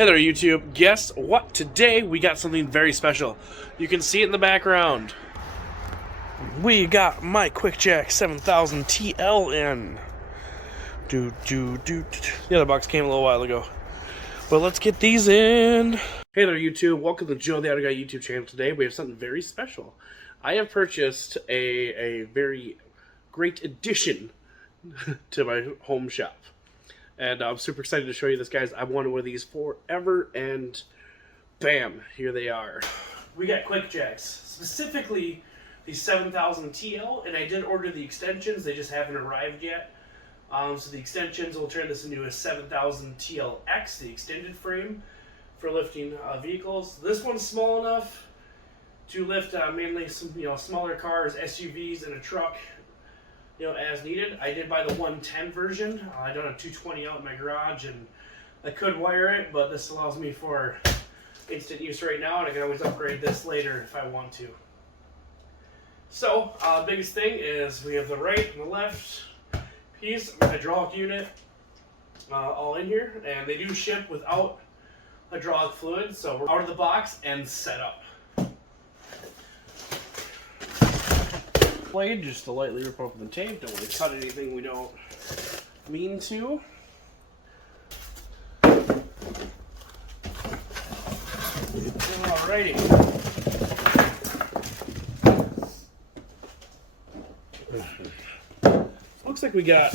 Hey there, YouTube. Guess what? Today we got something very special. You can see it in the background. We got my QuickJack 7000TL in. The other box came a little while ago. But let's get these in. Hey there, YouTube. Welcome to Joe the Auto Guy YouTube channel. Today we have something very special. I have purchased a very great addition to my home shop. And I'm super excited to show you this, guys. I've wanted one of these forever, and bam, here they are. We got QuickJacks, specifically the 7000TL, and I did order the extensions. They just haven't arrived yet. So the extensions will turn this into a 7000TLX, the extended frame for lifting vehicles. This one's small enough to lift mainly some smaller cars, SUVs, and a truck. As needed. I did buy the 110 version. I don't have 220 out in my garage, and I could wire it, but this allows me for instant use right now, and I can always upgrade this later if I want to. So, biggest thing is we have the right and the left piece, hydraulic unit, all in here, and they do ship without hydraulic fluid, so we're out of the box and set up. Blade just to lightly rip open the tape. Don't want to cut anything we don't mean to. Alrighty. Looks like we got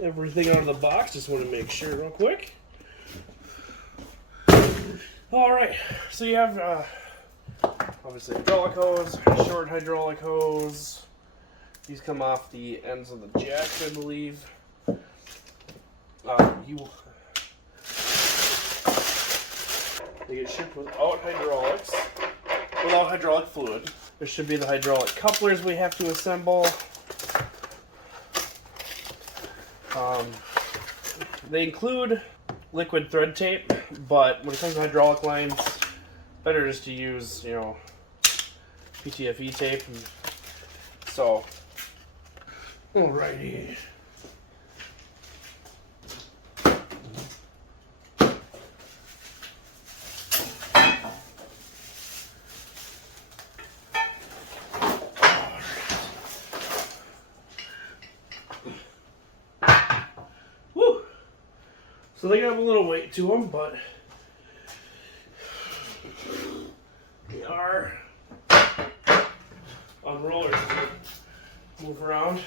everything out of the box. Just want to make sure real quick. Alright, so you have obviously hydraulic hose, short hydraulic hose. These come off the ends of the jacks, I believe. They get shipped without hydraulics, without hydraulic fluid. There should be the hydraulic couplers we have to assemble. They include liquid thread tape, but when it comes to hydraulic lines, better just to use, PTFE tape. So, alrighty. Woo! So they got a little weight to them, but they are on rollers to move around.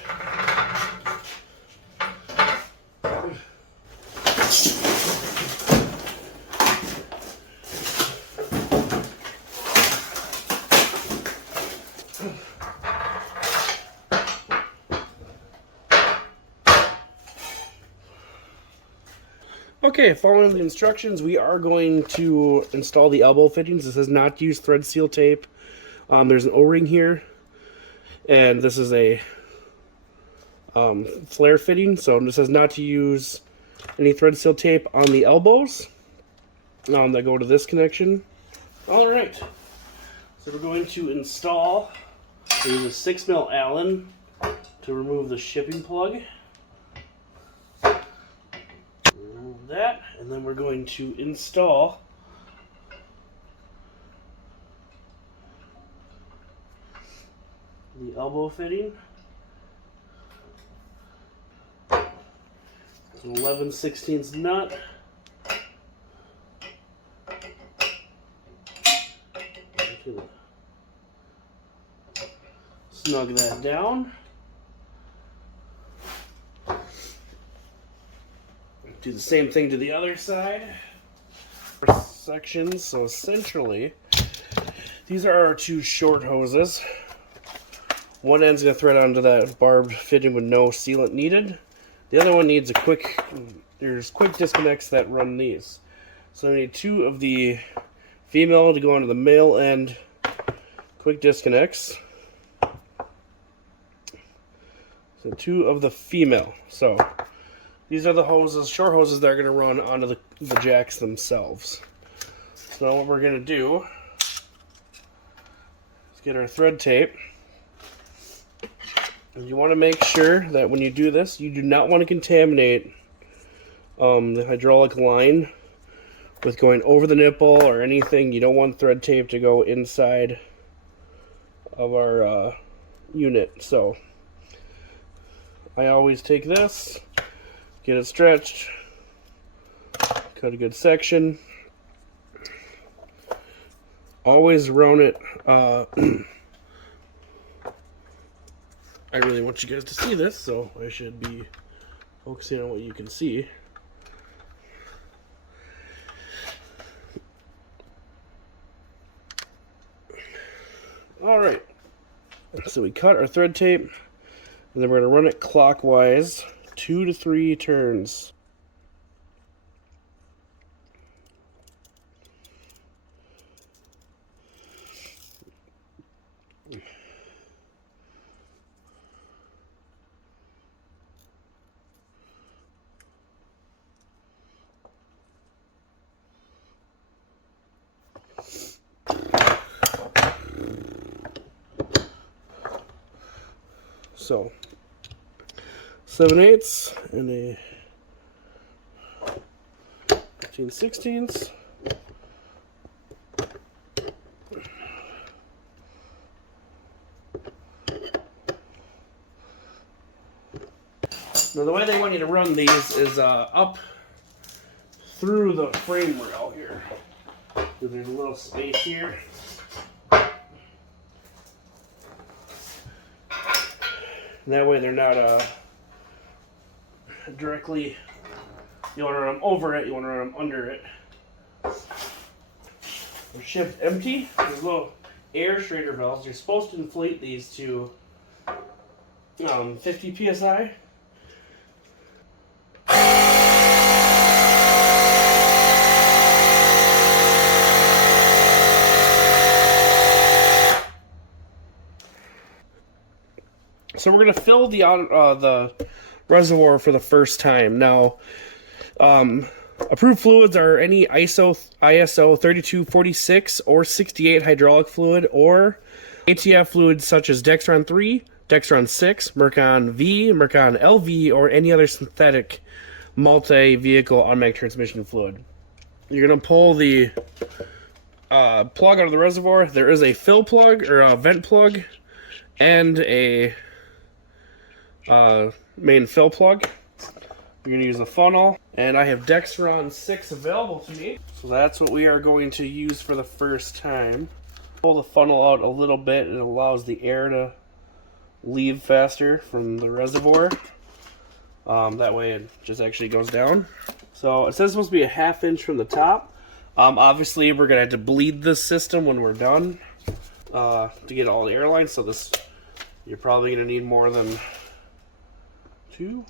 Okay, following the instructions, we are going to install the elbow fittings. This is not to use thread seal tape. There's an O-ring here, and this is a flare fitting, so this says not to use any thread seal tape on the elbows that go to this connection. Alright, so we're going to install a 6mm Allen to remove the shipping plug. Remove that, and then we're going to install the elbow fitting. It's an 11/16 nut. Snug that down. Do the same thing to the other side. Sections. So essentially, these are our two short hoses. One end's going to thread onto that barbed fitting with no sealant needed. The other one needs there's quick disconnects that run these. So I need two of the female to go onto the male end quick disconnects. So two of the female. So these are the hoses, short hoses that are going to run onto the jacks themselves. So now what we're going to do is get our thread tape. You want to make sure that when you do this, you do not want to contaminate the hydraulic line with going over the nipple or anything. You don't want thread tape to go inside of our unit. So I always take this, get it stretched, cut a good section. Always round it. I really want you guys to see this, so I should be focusing on what you can see. Alright, so we cut our thread tape, and then we're going to run it clockwise 2 to 3 turns. So 7/8 and a 15/16. Now the way they want you to run these is up through the frame rail here. So there's a little space here. And that way they're not directly, you want to run them over it, you want to run them under it. They're shipped empty. There's little air strainer valves. You're supposed to inflate these to 50 psi. So we're going to fill the reservoir for the first time. Now, approved fluids are any ISO 3246 or 68 hydraulic fluid, or ATF fluids such as Dexron 3, Dexron 6, Mercon V, Mercon LV, or any other synthetic multi-vehicle automatic transmission fluid. You're going to pull the plug out of the reservoir. There is a fill plug or a vent plug and a main fill plug. You're going to use a funnel, and I have Dexron 6 available to me, so that's what we are going to use for the first time. Pull the funnel out a little bit. It allows the air to leave faster from the reservoir. That way it just actually goes down. So it says it's supposed to be a 1/2 inch from the top. Obviously we're going to have to bleed this system when we're done to get all the air lines, so this, you're probably going to need more than 2.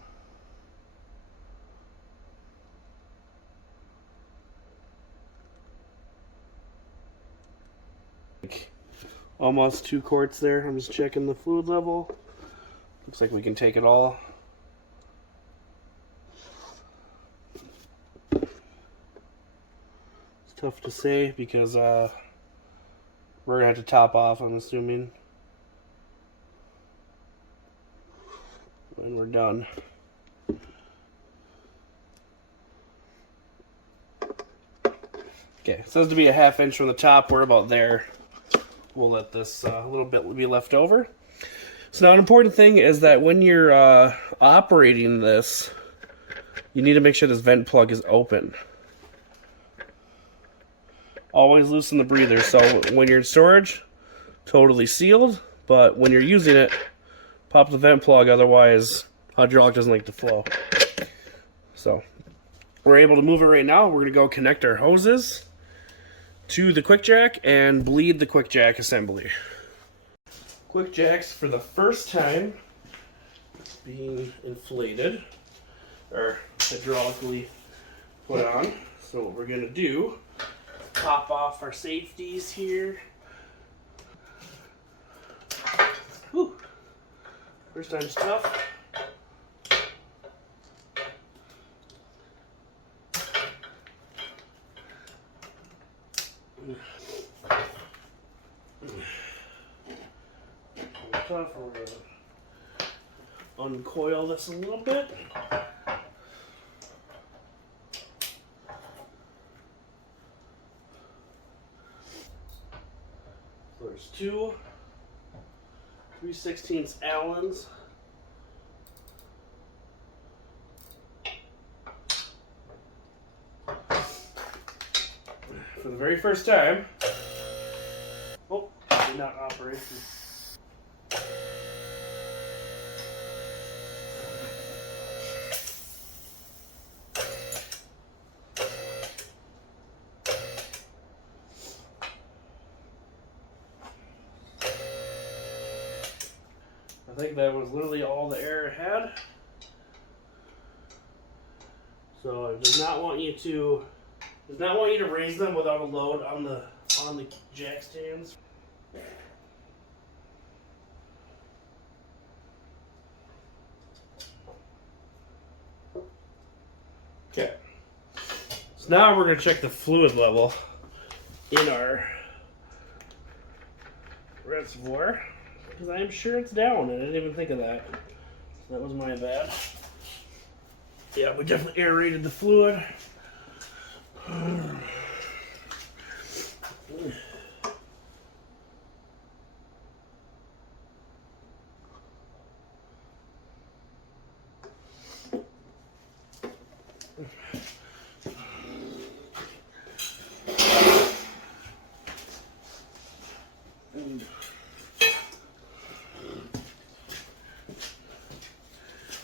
Almost 2 quarts there. I'm just checking the fluid level. Looks like we can take it all. It's tough to say because we're gonna have to top off, I'm assuming, when we're done. Okay, it says to be a 1/2 inch from the top. We're about there. We'll let this a little bit be left over. So now an important thing is that when you're operating this, you need to make sure this vent plug is open. Always loosen the breather. So when you're in storage, totally sealed, but when you're using it, pop the vent plug, otherwise hydraulic doesn't like to flow. So we're able to move it right now. We're going to go connect our hoses to the QuickJack and bleed the QuickJack assembly. QuickJack's for the first time being inflated or hydraulically put on. So what we're going to do, pop off our safeties here. Whew. First time's tough. Tough. We're going to uncoil this a little bit. two 3/16 Allens. For the very first time. Oh, did not operate. I think that was literally all the air it had. So it does not want you to raise them without a load on the jack stands. Okay. So now we're going to check the fluid level in our reservoir, because I'm sure it's down, and I didn't even think of that. So that was my bad. Yeah, we definitely aerated the fluid.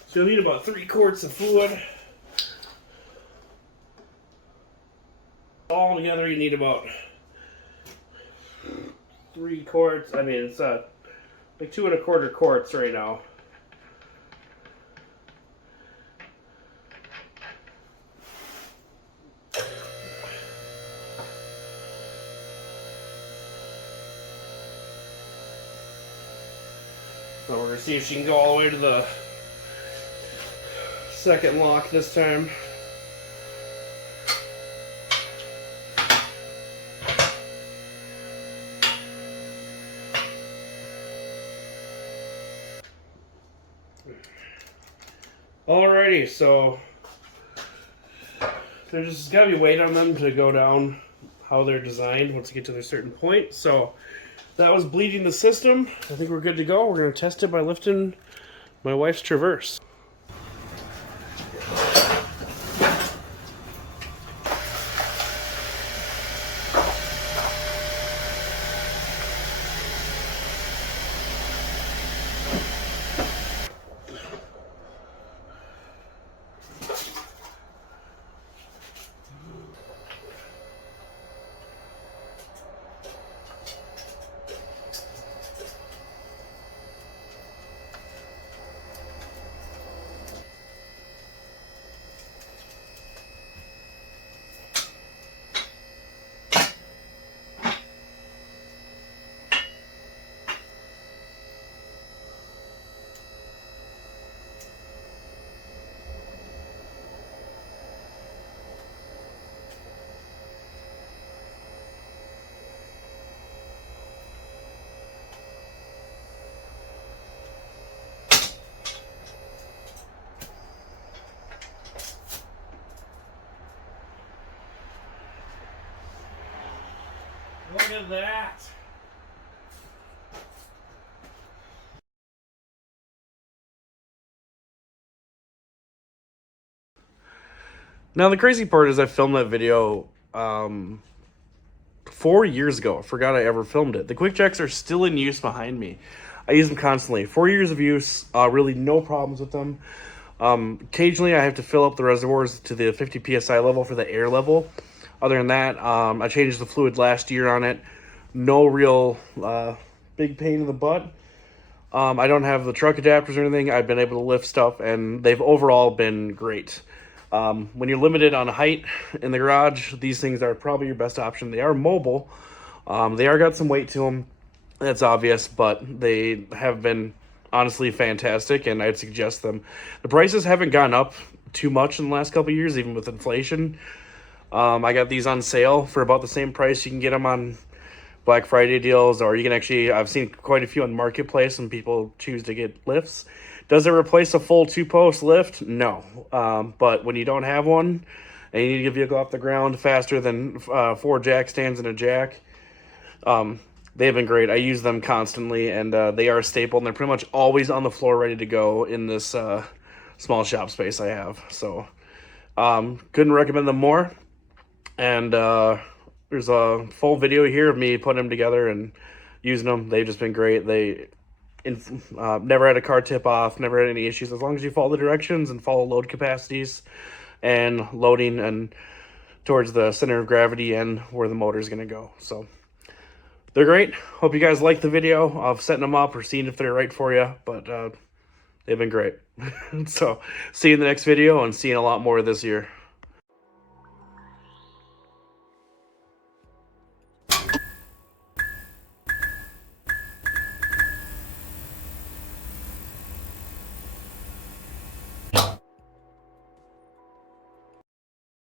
So you'll need about 3 quarts of fluid. All together you need about 3 quarts. I mean, it's like 2 1/4 quarts right now. So we're going to see if she can go all the way to the second lock this time. Alrighty, so there's just got to be weight on them to go down how they're designed once you get to a certain point. So that was bleeding the system. I think we're good to go. We're going to test it by lifting my wife's Traverse. Look at that. Now the crazy part is I filmed that video 4 years ago. I forgot I ever filmed it. The QuickJacks are still in use behind me. I use them constantly. 4 years of use, really no problems with them. Occasionally I have to fill up the reservoirs to the 50 psi level for the air level. Other than that, I changed the fluid last year on it. No real big pain in the butt. I don't have the truck adapters or anything. I've been able to lift stuff, and they've overall been great. When you're limited on height in the garage, these things are probably your best option. They are mobile. They are got some weight to them. That's obvious, but they have been honestly fantastic, and I'd suggest them. The prices haven't gone up too much in the last couple of years, even with inflation. I got these on sale for about the same price. You can get them on Black Friday deals, or you can actually, I've seen quite a few on Marketplace when people choose to get lifts. Does it replace a full 2-post lift? No. But when you don't have one, and you need to get a vehicle off the ground faster than 4 jack stands and a jack, they've been great. I use them constantly, and they are a staple, and they're pretty much always on the floor ready to go in this small shop space I have. So couldn't recommend them more. And there's a full video here of me putting them together and using them. They've just been great. They never had a car tip off, never had any issues. As long as you follow the directions and follow load capacities and loading and towards the center of gravity and where the motor is going to go. So they're great. Hope you guys like the video of setting them up or seeing if they're right for you. But they've been great. So see you in the next video and seeing a lot more this year.